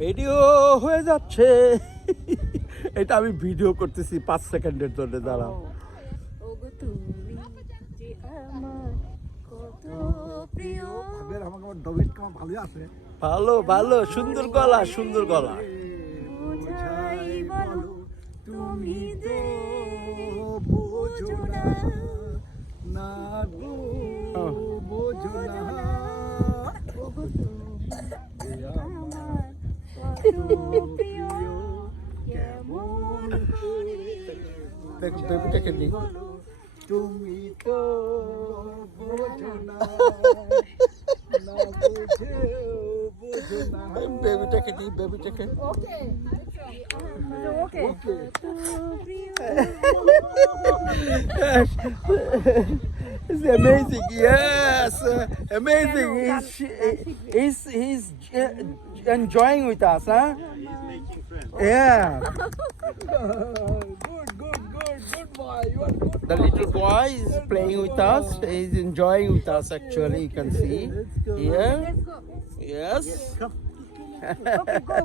Video হয়ে যাচ্ছে। এটা আমি ভিডিও করতেছি 5 সেকেন্ডের জন্য, দাঁড়াও। ওগো তুমি যে আমার কত প্রিয়। ভাবের আমাকে আমার ডবিট কামা ভালোই আছে। ভালো ভালো, সুন্দর গলা, সুন্দর গলা। বুঝাই বলো তুমি যে বোঝো না, না গো বোঝো না। ওগো তুমি আমার কত প্রিয়। কেমন করে দেখ বেবিটাকে নি, তুমি তো বোঝো না, না বুঝে বোঝো না। বেবিটাকে নি, বেবিটাকে। ওকে ওকে ওকে। It's amazing, yes, amazing. He's enjoying with us, huh? Yeah. Good boy. You are good. The little boy is playing with us. He's enjoying with us. Actually, you can see. Yeah. Yes. Okay, go.